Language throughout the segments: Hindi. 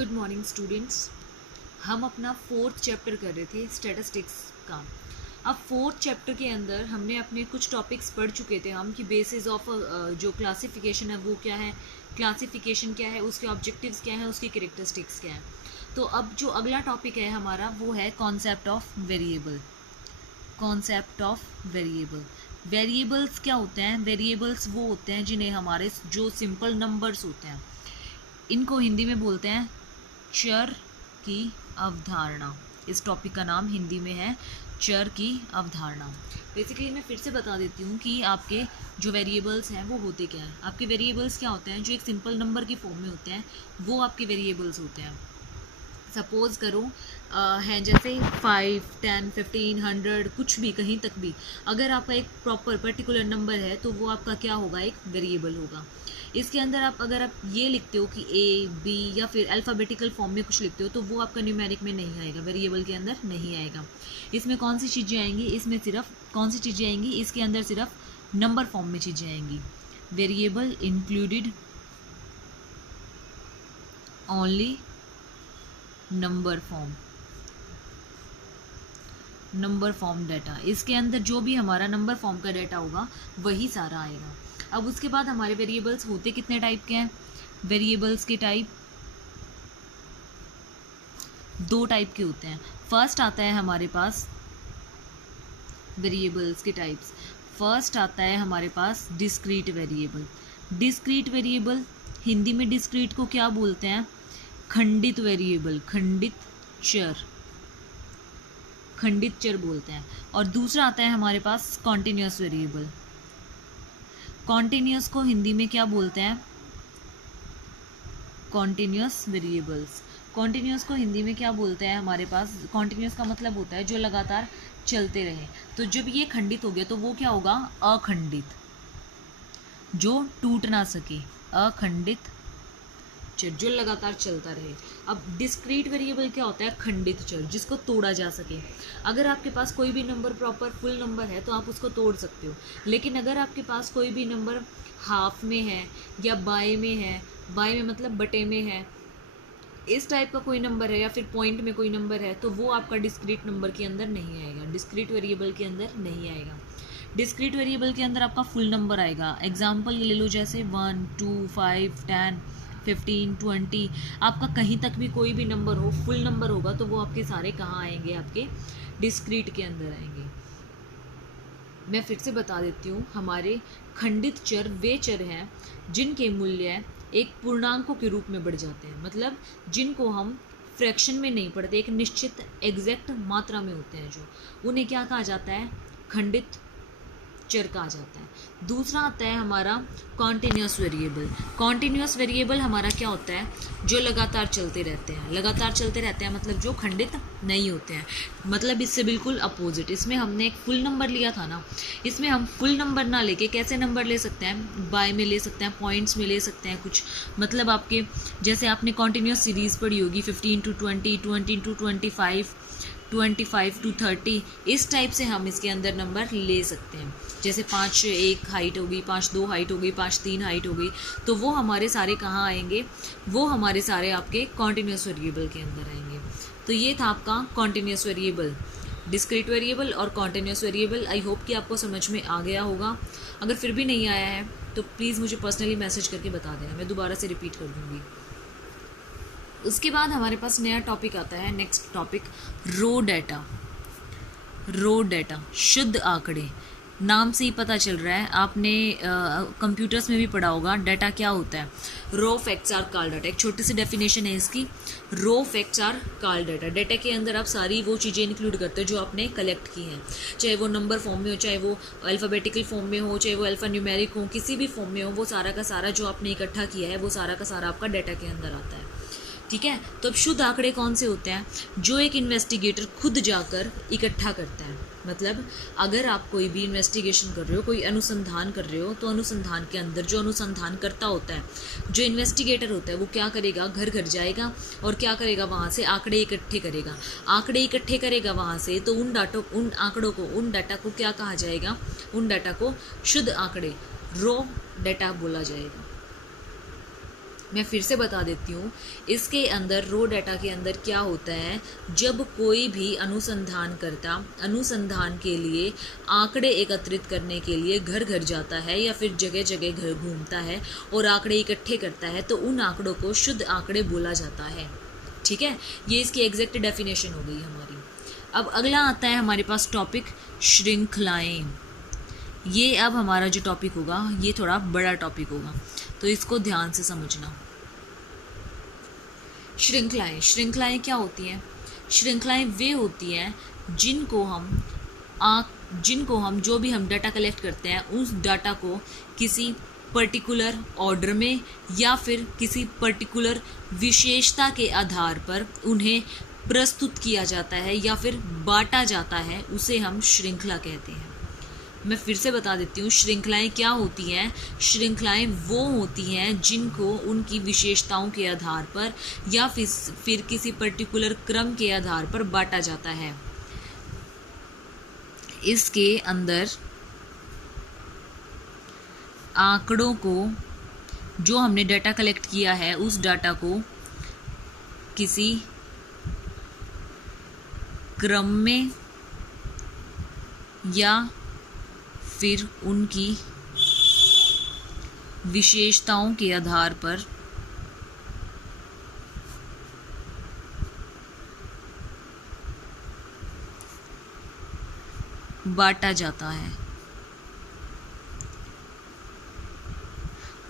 Good morning students. हम अपना फोर्थ चैप्टर कर रहे थे स्टैटिस्टिक्स का। अब फोर्थ चैप्टर के अंदर हमने अपने कुछ टॉपिक्स पढ़ चुके थे हम कि बेसिस ऑफ जो क्लासिफिकेशन है वो क्या है, क्लासिफिकेशन क्या है, उसके ऑब्जेक्टिव्स क्या हैं, उसकी कैरेक्टरिस्टिक्स क्या है। तो अब जो अगला टॉपिक है हमारा वो है concept of variable. Concept of variable. Variables क्या होते हैं? वेरिएबल्स वो होते हैं जिन्हें हमारे जो सिंपल नंबर्स होते हैं इनको हिंदी में बोलते हैं चर की अवधारणा। इस टॉपिक का नाम हिंदी में है चर की अवधारणा। बेसिकली मैं फिर से बता देती हूँ कि आपके जो वेरिएबल्स हैं वो होते क्या हैं। आपके वेरिएबल्स क्या होते हैं? जो एक सिंपल नंबर की फॉर्म में होते हैं वो आपके वेरिएबल्स होते हैं। सपोज करो हैं जैसे 5, 10, 15, 100 कुछ भी कहीं तक भी अगर आपका एक प्रॉपर पर्टिकुलर नंबर है तो वो आपका क्या होगा? एक वेरिएबल होगा। इसके अंदर अगर आप ये लिखते हो कि ए बी या फिर अल्फ़ाबेटिकल फॉर्म में कुछ लिखते हो तो वो आपका न्यूमेरिक में नहीं आएगा, वेरिएबल के अंदर नहीं आएगा। इसमें कौन सी चीज़ें आएंगी? इसमें सिर्फ कौन सी चीज़ें आएंगी? इसके अंदर सिर्फ नंबर फॉर्म में चीज़ें आएंगी। Variable included only number form data. इसके अंदर जो भी हमारा नंबर फॉर्म का डाटा होगा वही सारा आएगा। अब उसके बाद हमारे वेरिएबल्स होते कितने टाइप के हैं? वेरिएबल्स के टाइप 2 टाइप के होते हैं। फर्स्ट आता है हमारे पास वेरिएबल्स के टाइप्स। फर्स्ट आता है हमारे पास discrete variable. Discrete variable Hindi में डिस्क्रीट को क्या बोलते हैं? खंडित वेरिएबल, खंडित चर बोलते हैं। और दूसरा आता है हमारे पास कॉन्टिन्यूअस वेरिएबल। कॉन्टिन्यूअस को हिंदी में क्या बोलते हैं? Continuous variables. कॉन्टिन्यूअस को हिंदी में क्या बोलते हैं हमारे पास? कॉन्टिन्यूअस का मतलब होता है जो लगातार चलते रहे। तो जब ये खंडित हो गया तो वो क्या होगा? अखंडित, जो टूट ना सके, अखंडित चर जो लगातार चलता रहे। अब डिस्क्रीट वेरिएबल क्या होता है? खंडित चर, जिसको तोड़ा जा सके। अगर आपके पास कोई भी नंबर प्रॉपर फुल नंबर है तो आप उसको तोड़ सकते हो, लेकिन अगर आपके पास कोई भी नंबर हाफ में है या बाय में है, बाय में मतलब बटे में है, इस टाइप का कोई नंबर है या फिर पॉइंट में कोई नंबर है तो वो आपका डिस्क्रीट नंबर के अंदर नहीं आएगा, डिस्क्रीट वेरिएबल के अंदर नहीं आएगा। डिस्क्रीट वेरिएबल के अंदर आपका फुल नंबर आएगा। एग्जाम्पल ले लो जैसे 1, 2, 5, 10, 15, 20। आपका कहीं तक भी कोई भी नंबर हो, फुल नंबर होगा तो वो आपके सारे कहाँ आएंगे? आपके डिस्क्रीट के अंदर आएंगे। मैं फिर से बता देती हूँ, हमारे खंडित चर वे चर हैं जिनके मूल्य एक पूर्णांकों के रूप में बढ़ जाते हैं, मतलब जिनको हम फ्रैक्शन में नहीं पढ़ते, एक निश्चित एग्जैक्ट मात्रा में होते हैं, जो उन्हें क्या कहा जाता है? खंडित चर कहा जाता है। दूसरा आता है हमारा कॉन्टिन्यूअस वेरिएबल। कॉन्टिन्यूअस वेरिएबल हमारा क्या होता है? जो लगातार चलते रहते हैं। लगातार चलते रहते हैं मतलब जो खंडित नहीं होते हैं, मतलब इससे बिल्कुल अपोजिट। इसमें हमने एक फुल नंबर लिया था ना, इसमें हम फुल नंबर ना लेके कैसे नंबर ले सकते हैं? बाय में ले सकते हैं, पॉइंट्स में ले सकते हैं कुछ, मतलब आपके जैसे आपने कॉन्टिन्यूअस सीरीज पढ़ी होगी 15 to 20, 20 to 25, 25 to 30, इस टाइप से हम इसके अंदर नंबर ले सकते हैं। जैसे 5 1 हाइट हो गई, 5 2 हाइट हो गई, 5 3 हाइट हो गई, तो वो हमारे सारे कहाँ आएंगे? वो हमारे सारे आपके कॉन्टिन्यूअस वेरिएबल के अंदर आएंगे। तो ये था आपका कॉन्टिन्यूअस वेरिएबल, डिस्क्रीट वेरिएबल और कॉन्टिन्यूअस वेरिएबल। आई होप कि आपको समझ में आ गया होगा। अगर फिर भी नहीं आया है तो प्लीज़ मुझे पर्सनली मैसेज करके बता देना, मैं दोबारा से रिपीट कर दूँगी। उसके बाद हमारे पास नया टॉपिक आता है, नेक्स्ट टॉपिक रो डाटा। रो डाटा, शुद्ध आंकड़े। नाम से ही पता चल रहा है, आपने कंप्यूटर्स में भी पढ़ा होगा डाटा क्या होता है। Raw facts are called data. एक छोटी सी डेफिनेशन है इसकी, raw facts are called data. Data के अंदर आप सारी वो चीज़ें इंक्लूड करते हो जो आपने कलेक्ट की हैं, चाहे वो नंबर फॉर्म में हो, चाहे वो अल्फ़ाबेटिकल फॉर्म में हो, चाहे वो अल्फ़ा न्यूमेरिक हो, किसी भी फॉर्म में हो, वो सारा का सारा जो आपने इकट्ठा किया है वो सारा का सारा आपका डाटा के अंदर आता है। ठीक है, तो अब शुद्ध आंकड़े कौन से होते हैं? जो एक इन्वेस्टिगेटर खुद जाकर इकट्ठा करता है। मतलब अगर आप कोई भी इन्वेस्टिगेशन कर रहे हो, कोई अनुसंधान कर रहे हो, तो अनुसंधान के अंदर जो अनुसंधान करता होता है, जो इन्वेस्टिगेटर होता है, वो क्या करेगा? घर घर जाएगा और क्या करेगा? वहाँ से आंकड़े इकट्ठे करेगा। आंकड़े इकट्ठे करेगा वहाँ से, तो उन डाटा को क्या कहा जाएगा? उन डाटा को शुद्ध आंकड़े, रॉ डाटा बोला जाएगा। मैं फिर से बता देती हूँ, इसके अंदर रो डाटा के अंदर क्या होता है, जब कोई भी अनुसंधानकर्ता अनुसंधान के लिए आंकड़े एकत्रित करने के लिए घर घर जाता है या फिर जगह जगह घर घूमता है और आंकड़े इकट्ठे करता है, तो उन आंकड़ों को शुद्ध आंकड़े बोला जाता है। ठीक है, ये इसकी एग्जैक्ट डेफिनेशन हो गई हमारी। अब अगला आता है हमारे पास टॉपिक श्रृंखलाएं। ये अब हमारा जो टॉपिक होगा ये थोड़ा बड़ा टॉपिक होगा, तो इसको ध्यान से समझना। श्रृंखलाएं क्या होती हैं? श्रृंखलाएं वे होती हैं जिनको हम जो भी हम डाटा कलेक्ट करते हैं उस डाटा को किसी पर्टिकुलर ऑर्डर में या फिर किसी पर्टिकुलर विशेषता के आधार पर उन्हें प्रस्तुत किया जाता है या फिर बांटा जाता है, उसे हम श्रृंखला कहते हैं। मैं फिर से बता देती हूँ, श्रृंखलाएं क्या होती हैं? श्रृंखलाएं वो होती हैं जिनको उनकी विशेषताओं के आधार पर या फिर किसी पर्टिकुलर क्रम के आधार पर बांटा जाता है। इसके अंदर आंकड़ों को, जो हमने डाटा कलेक्ट किया है उस डाटा को किसी क्रम में या फिर उनकी विशेषताओं के आधार पर बांटा जाता है।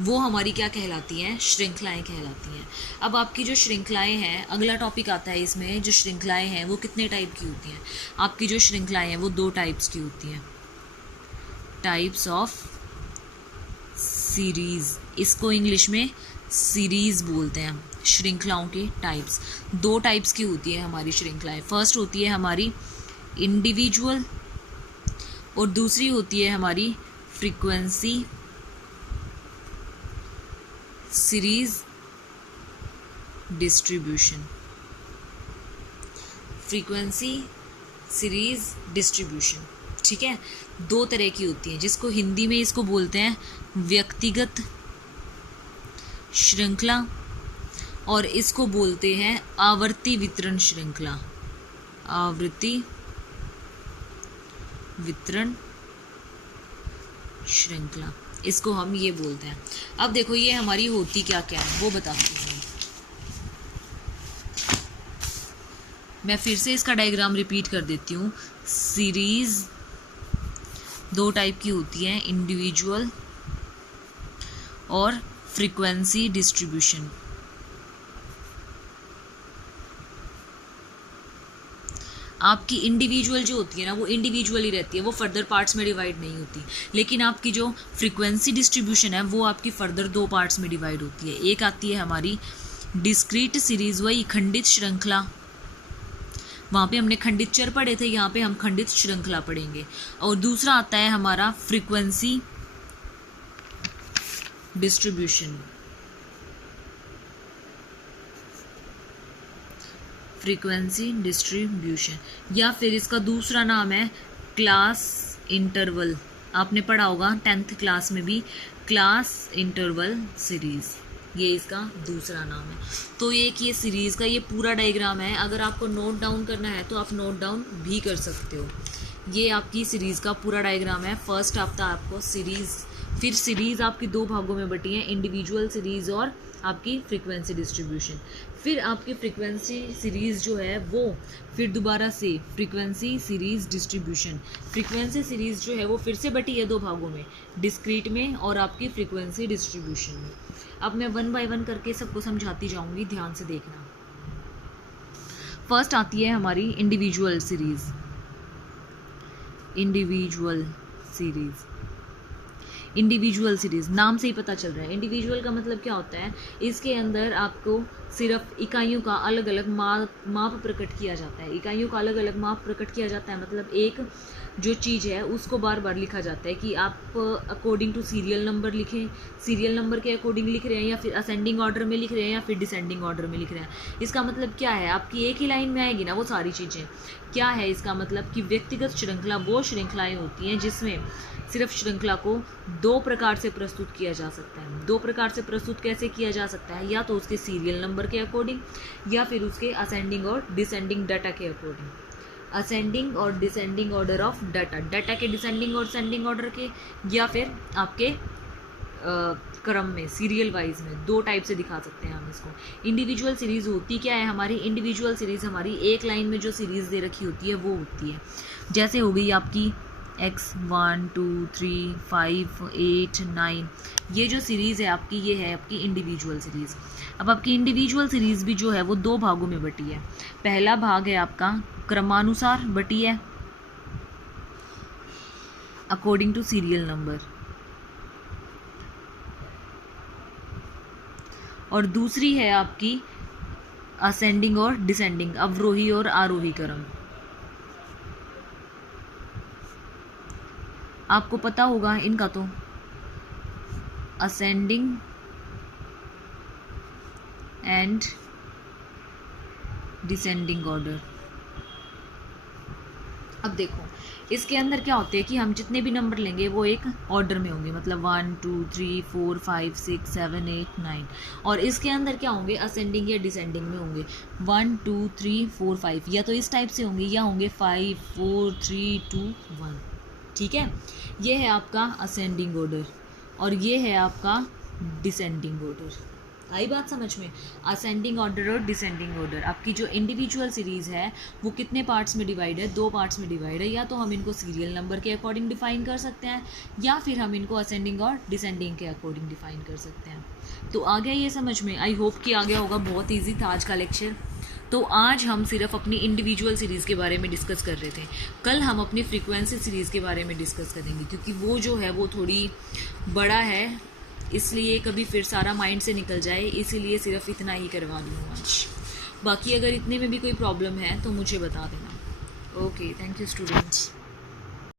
वो हमारी क्या कहलाती हैं? श्रृंखलाएं कहलाती हैं। अब आपकी जो श्रृंखलाएं हैं, अगला टॉपिक आता है इसमें, जो श्रृंखलाएं हैं वो कितने टाइप की होती हैं? आपकी जो श्रृंखलाएं हैं वो 2 टाइप्स की होती हैं। टाइप्स ऑफ सीरीज, इसको इंग्लिश में सीरीज बोलते हैं। श्रृंखलाओं के टाइप्स 2 टाइप्स की होती है हमारी श्रृंखलाएं। फर्स्ट होती है हमारी इंडिविजुअल और दूसरी होती है हमारी frequency series distribution. Frequency series distribution, ठीक है, 2 तरह की होती है, जिसको हिंदी में इसको बोलते हैं व्यक्तिगत श्रृंखला और इसको बोलते हैं आवर्ती वितरण श्रृंखला। आवर्ती वितरण श्रृंखला, इसको हम ये बोलते हैं। अब देखो ये हमारी होती क्या क्या है वो बताती हूँ। मैं फिर से इसका डायग्राम रिपीट कर देती हूँ। सीरीज 2 टाइप की होती है, इंडिविजुअल और फ्रीक्वेंसी डिस्ट्रीब्यूशन। आपकी इंडिविजुअल जो होती है ना वो इंडिविजुअल ही रहती है, वो फर्दर पार्ट्स में डिवाइड नहीं होती। लेकिन आपकी जो फ्रीक्वेंसी डिस्ट्रीब्यूशन है वो आपकी फर्दर 2 पार्ट्स में डिवाइड होती है। एक आती है हमारी डिस्क्रीट सीरीज, वही खंडित श्रृंखला, वहाँ पे हमने खंडित चर पढ़े थे, यहाँ पे हम खंडित श्रृंखला पढ़ेंगे। और दूसरा आता है हमारा फ्रीक्वेंसी डिस्ट्रीब्यूशन। फ्रीक्वेंसी डिस्ट्रीब्यूशन या फिर इसका दूसरा नाम है क्लास इंटरवल। आपने पढ़ा होगा 10th क्लास में भी, क्लास इंटरवल सीरीज, ये इसका दूसरा नाम है। तो ये सीरीज़ का ये पूरा डायग्राम है। अगर आपको नोट डाउन करना है तो आप नोट डाउन भी कर सकते हो। ये आपकी सीरीज़ का पूरा डायग्राम है। फर्स्ट आता है आपको सीरीज़, फिर सीरीज़ आपकी 2 भागों में बटी है, इंडिविजुअल सीरीज़ और आपकी फ्रीक्वेंसी डिस्ट्रीब्यूशन। फिर आपकी फ्रीक्वेंसी सीरीज़ जो है वो फिर दोबारा से frequency series distribution. Frequency series जो है वो फिर से बटी है 2 भागों में, डिस्क्रीट में और आपकी फ्रीक्वेंसी डिस्ट्रीब्यूशन में। अब मैं 1 बाय 1 करके सबको समझाती जाऊंगी, ध्यान से देखना। फर्स्ट आती है हमारी individual series. Individual series, individual series नाम से ही पता चल रहा है। इंडिविजुअल का मतलब क्या होता है, इसके अंदर आपको सिर्फ इकाइयों का अलग अलग माप प्रकट किया जाता है। इकाइयों का अलग अलग माप प्रकट किया जाता है मतलब एक जो चीज़ है उसको बार बार लिखा जाता है कि आप अकॉर्डिंग टू सीरियल नंबर लिखें, सीरियल नंबर के अकॉर्डिंग लिख रहे हैं या फिर असेंडिंग ऑर्डर में लिख रहे हैं या फिर डिसेंडिंग ऑर्डर में लिख रहे हैं। इसका मतलब क्या है, आपकी एक ही लाइन में आएगी ना वो सारी चीज़ें। क्या है इसका मतलब कि व्यक्तिगत श्रृंखला वो श्रृंखलाएँ होती हैं जिसमें सिर्फ श्रृंखला को दो प्रकार से प्रस्तुत किया जा सकता है। दो प्रकार से प्रस्तुत कैसे किया जा सकता है, या तो उसके सीरियल नंबर के अकॉर्डिंग या फिर उसके असेंडिंग और डिसेंडिंग डाटा के अकॉर्डिंग। असेंडिंग और descending order of data, data के डिसेंडिंग और असेंडिंग ऑर्डर के, या फिर आपके क्रम में सीरियल वाइज में। दो टाइप से दिखा सकते हैं हम इसको। इंडिविजुअल सीरीज़ होती क्या है हमारी, इंडिविजुअल सीरीज़ हमारी एक लाइन में जो सीरीज़ दे रखी होती है वो होती है। जैसे हो गई आपकी x 1 2 3 5 8 9, ये जो सीरीज़ है आपकी, ये है आपकी इंडिविजुअल सीरीज़। अब आपकी इंडिविजुअल सीरीज़ भी जो है वो दो भागों में बटी है। पहला भाग है आपका क्रमानुसार बटी है अकॉर्डिंग टू सीरियल नंबर, और दूसरी है आपकी असेंडिंग और डिसेंडिंग, अवरोही और आरोही क्रम। आपको पता होगा इनका तो, असेंडिंग एंड डिसेंडिंग ऑर्डर। अब देखो इसके अंदर क्या होते हैं कि हम जितने भी नंबर लेंगे वो एक ऑर्डर में होंगे, मतलब 1 2 3 4 5 6 7 8 9, और इसके अंदर क्या होंगे, असेंडिंग या डिसेंडिंग में होंगे 1 2 3 4 5, या तो इस टाइप से होंगे या होंगे 5 4 3 2 1। ठीक है, ये है आपका असेंडिंग ऑर्डर और ये है आपका डिसेंडिंग ऑर्डर। आई बात समझ में, असेंडिंग ऑर्डर और डिसेंडिंग ऑर्डर। आपकी जो इंडिविजुअल सीरीज़ है वो कितने पार्ट्स में डिवाइड है, दो पार्ट्स में डिवाइड है। या तो हम इनको सीरियल नंबर के अकॉर्डिंग डिफाइन कर सकते हैं या फिर हम इनको असेंडिंग और डिसेंडिंग के अकॉर्डिंग डिफाइन कर सकते हैं। तो आ गया ये समझ में, आई होप कि आ गया होगा। बहुत ईजी था आज का लेक्चर। तो आज हम सिर्फ अपनी इंडिविजुअल सीरीज़ के बारे में डिस्कस कर रहे थे। कल हम अपनी फ्रीक्वेंसी सीरीज़ के बारे में डिस्कस करेंगे, क्योंकि वो जो है वो थोड़ी बड़ा है, इसलिए कभी फिर सारा माइंड से निकल जाए, इसीलिए सिर्फ इतना ही करवा दूँ आज। बाकी अगर इतने में भी कोई प्रॉब्लम है तो मुझे बता देना। Okay, thank you students.